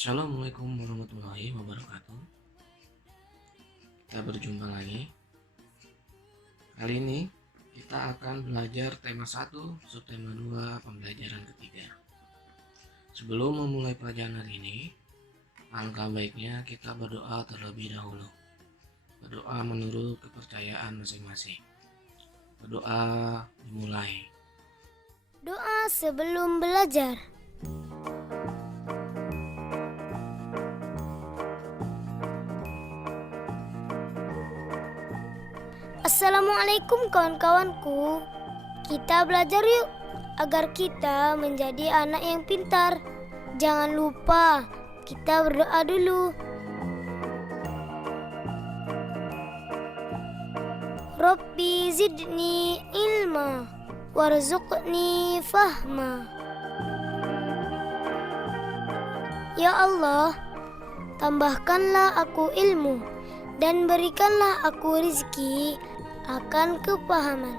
Assalamualaikum warahmatullahi wabarakatuh. Kita berjumpa lagi. Kali ini kita akan belajar tema 1, subtema 2, pembelajaran ketiga. Sebelum memulai pelajaran hari ini, alangkah baiknya kita berdoa terlebih dahulu. Berdoa menurut kepercayaan masing-masing. Berdoa dimulai. Doa sebelum belajar. Assalamualaikum kawan-kawanku. Kita belajar yuk agar kita menjadi anak yang pintar. Jangan lupa kita berdoa dulu. Rabbi zidni ilma warzuqni fahma. Ya Allah, tambahkanlah aku ilmu dan berikanlah aku rezeki akan kepahaman.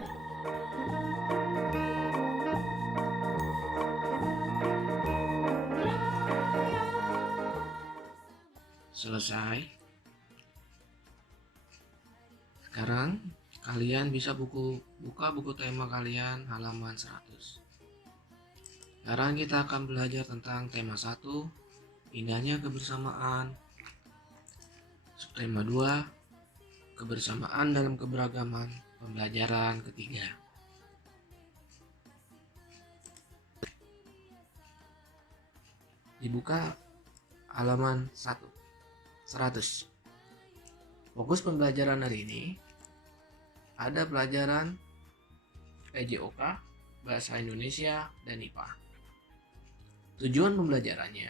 Selesai. Sekarang kalian bisa buka buku tema kalian halaman 100. Sekarang kita akan belajar tentang tema 1, indahnya kebersamaan. Subtema 2, kebersamaan dalam keberagaman, pembelajaran ketiga. Dibuka halaman 100. Fokus pembelajaran hari ini ada pelajaran PJOK, Bahasa Indonesia, dan IPA. Tujuan pembelajarannya: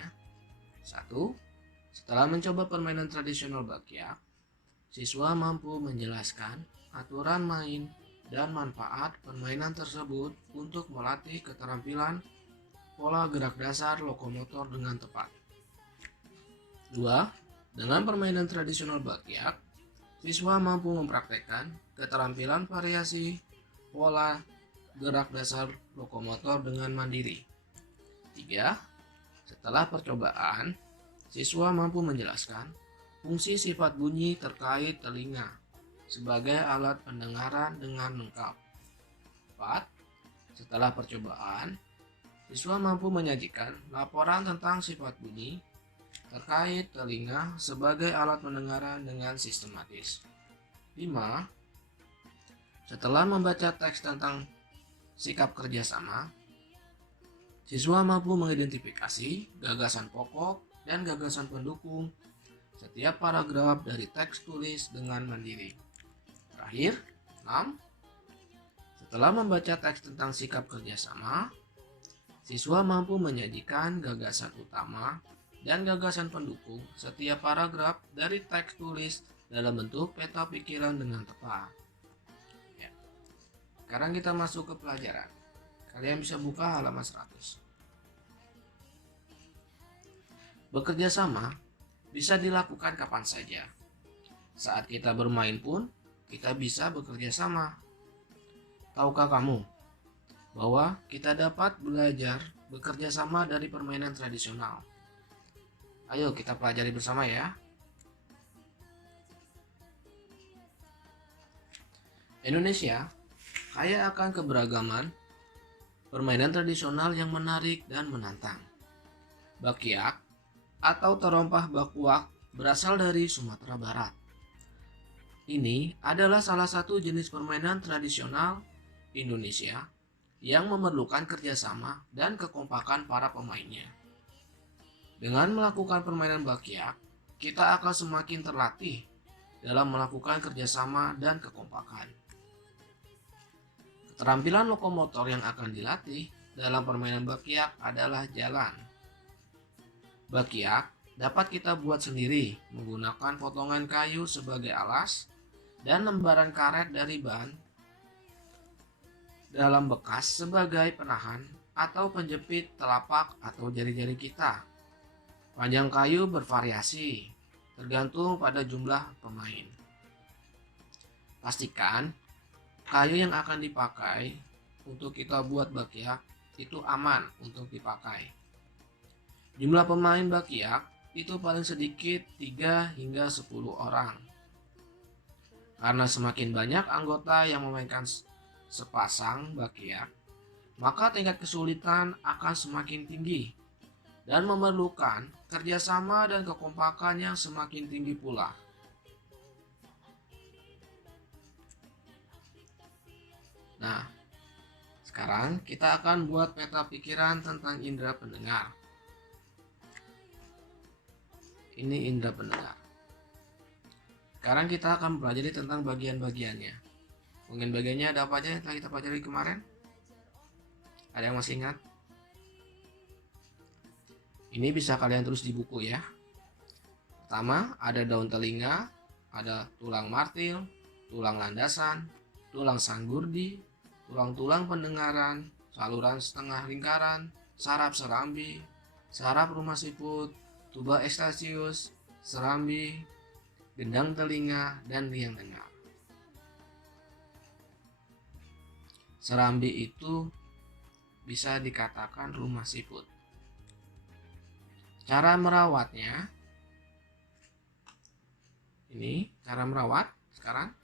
1. Setelah mencoba permainan tradisional Bakyak, siswa mampu menjelaskan aturan main dan manfaat permainan tersebut untuk melatih keterampilan pola gerak dasar lokomotor dengan tepat. 2. Dengan permainan tradisional Bakyak, siswa mampu mempraktekkan keterampilan variasi pola gerak dasar lokomotor dengan mandiri. 3. Setelah percobaan, siswa mampu menjelaskan fungsi sifat bunyi terkait telinga sebagai alat pendengaran dengan lengkap. 4. Setelah percobaan, siswa mampu menyajikan laporan tentang sifat bunyi terkait telinga sebagai alat pendengaran dengan sistematis. 5. Setelah membaca teks tentang sikap kerjasama, siswa mampu mengidentifikasi gagasan pokok dan gagasan pendukung setiap paragraf dari teks tulis dengan mandiri. Terakhir, 6. Setelah membaca teks tentang sikap kerjasama, siswa mampu menyajikan gagasan utama dan gagasan pendukung setiap paragraf dari teks tulis dalam bentuk peta pikiran dengan tepat. Ya. Sekarang kita masuk ke pelajaran. Kalian bisa buka halaman 100. Bekerja sama bisa dilakukan kapan saja. Saat kita bermain pun, kita bisa bekerja sama. Tahukah kamu bahwa kita dapat belajar bekerja sama dari permainan tradisional? Ayo kita pelajari bersama ya. Indonesia kaya akan keberagaman permainan tradisional yang menarik dan menantang. Bakyak atau terompah bakuak berasal dari Sumatera Barat. Ini adalah salah satu jenis permainan tradisional Indonesia yang memerlukan kerjasama dan kekompakan para pemainnya. Dengan melakukan permainan bakyak, kita akan semakin terlatih dalam melakukan kerjasama dan kekompakan. Keterampilan lokomotor yang akan dilatih dalam permainan bakyak adalah jalan. Bakyak dapat kita buat sendiri menggunakan potongan kayu sebagai alas dan lembaran karet dari ban dalam bekas sebagai penahan atau penjepit telapak atau jari-jari kita. Panjang kayu bervariasi tergantung pada jumlah pemain. Pastikan kayu yang akan dipakai untuk kita buat bakyak itu aman untuk dipakai. Jumlah pemain bakyak itu paling sedikit 3 hingga 10 orang. Karena semakin banyak anggota yang memainkan sepasang bakyak, maka tingkat kesulitan akan semakin tinggi dan memerlukan kerjasama dan kekompakan yang semakin tinggi pula. Nah, sekarang kita akan buat peta pikiran tentang indera pendengar. Ini indera pendengar. Sekarang kita akan pelajari tentang bagian-bagiannya. Bagian-bagiannya ada apa aja yang telah kita pelajari kemarin? Ada yang masih ingat? Ini bisa kalian tulis di buku ya. Pertama, ada daun telinga, ada tulang martil, tulang landasan, tulang sanggurdi, tulang-tulang pendengaran, saluran setengah lingkaran, saraf serambi, saraf rumah siput, tuba ekstasius, serambi, gendang telinga, dan liang dengar. Serambi itu bisa dikatakan rumah siput. Cara merawatnya, ini cara merawat sekarang.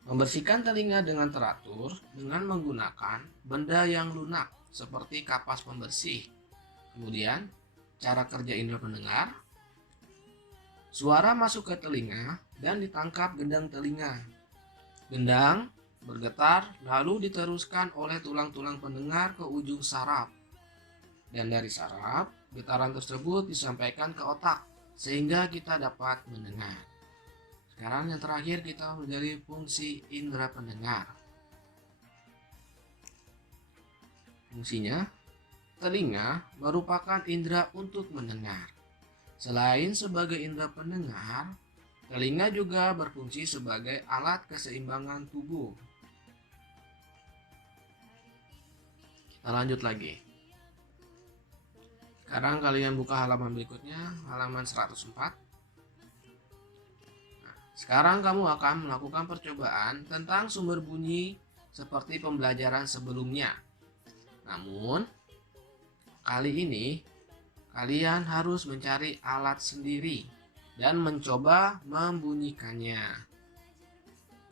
Membersihkan telinga dengan teratur dengan menggunakan benda yang lunak seperti kapas pembersih. Kemudian, cara kerja indera pendengar. Suara masuk ke telinga dan ditangkap gendang telinga. Gendang bergetar lalu diteruskan oleh tulang-tulang pendengar ke ujung saraf. Dan dari saraf, getaran tersebut disampaikan ke otak sehingga kita dapat mendengar. Sekarang yang terakhir kita menjadi fungsi indera pendengar. Fungsinya, telinga merupakan indera untuk mendengar. Selain sebagai indera pendengar, telinga juga berfungsi sebagai alat keseimbangan tubuh. Kita lanjut lagi. Sekarang kalian buka halaman berikutnya, halaman 104. Sekarang kamu akan melakukan percobaan tentang sumber bunyi seperti pembelajaran sebelumnya. Namun, kali ini kalian harus mencari alat sendiri dan mencoba membunyikannya.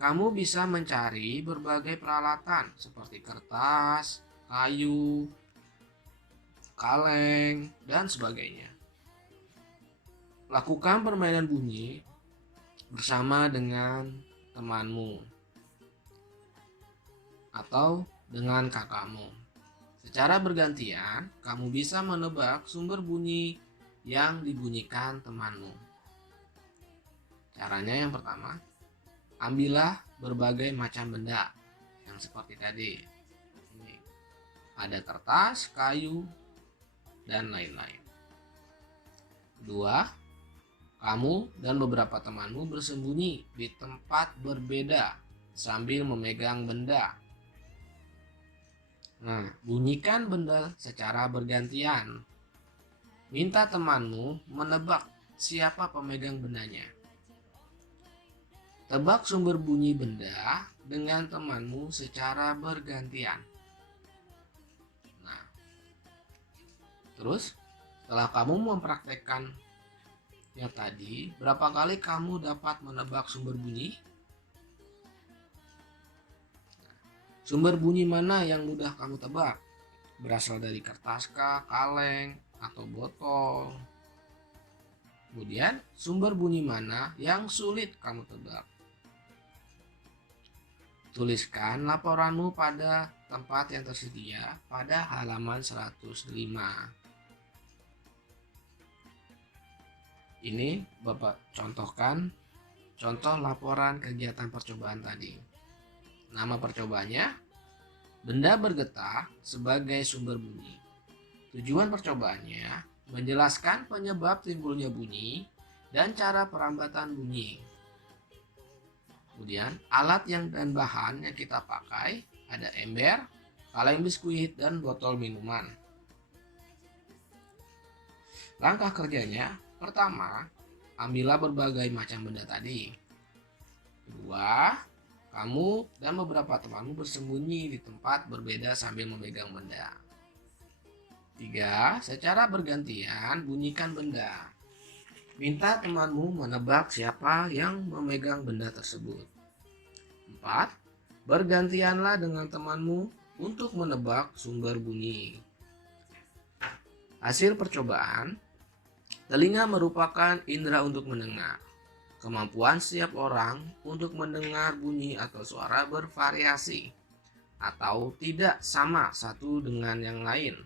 Kamu bisa mencari berbagai peralatan seperti kertas, kayu, kaleng, dan sebagainya. Lakukan permainan bunyi bersama dengan temanmu atau dengan kakakmu. Secara bergantian, kamu bisa menebak sumber bunyi yang dibunyikan temanmu. Caranya yang pertama, ambillah berbagai macam benda yang seperti tadi. Ini ada kertas, kayu, dan lain-lain. Kedua, kamu dan beberapa temanmu bersembunyi di tempat berbeda sambil memegang benda. Nah, bunyikan benda secara bergantian. Minta temanmu menebak siapa pemegang bendanya. Tebak sumber bunyi benda dengan temanmu secara bergantian. Nah, terus setelah kamu mempraktekkan yang tadi, berapa kali kamu dapat menebak sumber bunyi? Sumber bunyi mana yang mudah kamu tebak? Berasal dari kertas kah, kaleng, atau botol? Kemudian, sumber bunyi mana yang sulit kamu tebak? Tuliskan laporanmu pada tempat yang tersedia pada halaman 105. Ini Bapak contohkan contoh laporan kegiatan percobaan tadi. Nama percobaannya, benda bergetar sebagai sumber bunyi. Tujuan percobaannya, menjelaskan penyebab timbulnya bunyi dan cara perambatan bunyi. Kemudian, alat dan bahan yang kita pakai ada ember, kaleng biskuit, dan botol minuman. Langkah kerjanya, pertama, ambillah berbagai macam benda tadi. Kedua, kamu dan beberapa temanmu bersembunyi di tempat berbeda sambil memegang benda. 3. Secara bergantian bunyikan benda. Minta temanmu menebak siapa yang memegang benda tersebut. 4. Bergantianlah dengan temanmu untuk menebak sumber bunyi. Hasil percobaan, telinga merupakan indera untuk mendengar. Kemampuan setiap orang untuk mendengar bunyi atau suara bervariasi atau tidak sama satu dengan yang lain.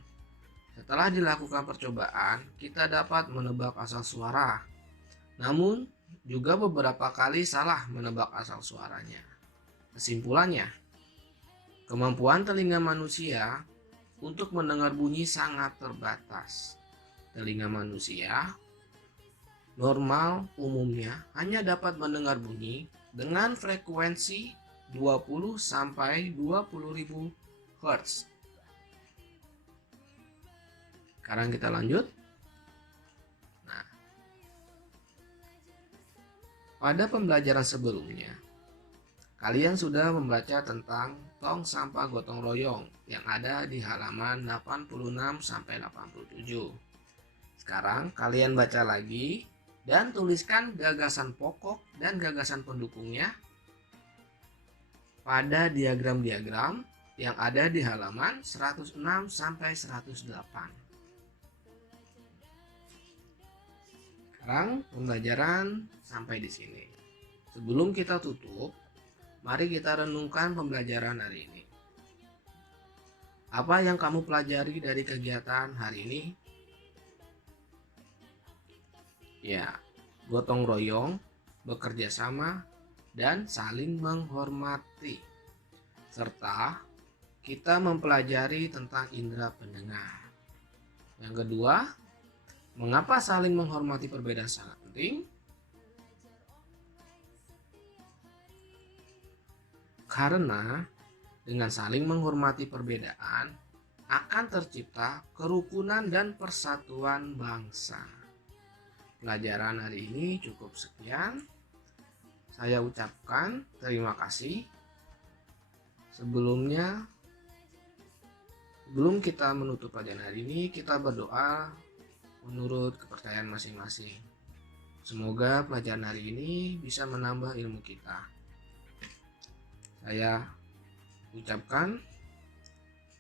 Setelah dilakukan percobaan, kita dapat menebak asal suara. Namun, juga beberapa kali salah menebak asal suaranya. Kesimpulannya, kemampuan telinga manusia untuk mendengar bunyi sangat terbatas. Telinga manusia normal umumnya hanya dapat mendengar bunyi dengan frekuensi 20 sampai 20.000 Hz. Sekarang kita lanjut. Nah, pada pembelajaran sebelumnya, kalian sudah membaca tentang tong sampah gotong royong yang ada di halaman 86 sampai 87. Sekarang kalian baca lagi dan tuliskan gagasan pokok dan gagasan pendukungnya pada diagram-diagram yang ada di halaman 106 sampai 108. Sekarang pembelajaran sampai di sini. Sebelum kita tutup, mari kita renungkan pembelajaran hari ini. Apa yang kamu pelajari dari kegiatan hari ini? Ya, gotong royong, bekerja sama, dan saling menghormati. Serta kita mempelajari tentang indera pendengar. Yang kedua, mengapa saling menghormati perbedaan sangat penting? Karena dengan saling menghormati perbedaan akan tercipta kerukunan dan persatuan bangsa. Pelajaran hari ini cukup sekian. Saya ucapkan terima kasih. Sebelum kita menutup pelajaran hari ini, kita berdoa menurut kepercayaan masing-masing. Semoga pelajaran hari ini bisa menambah ilmu kita. Saya ucapkan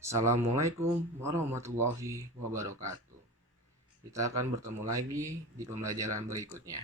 Assalamualaikum warahmatullahi wabarakatuh. Kita akan bertemu lagi di pembelajaran berikutnya.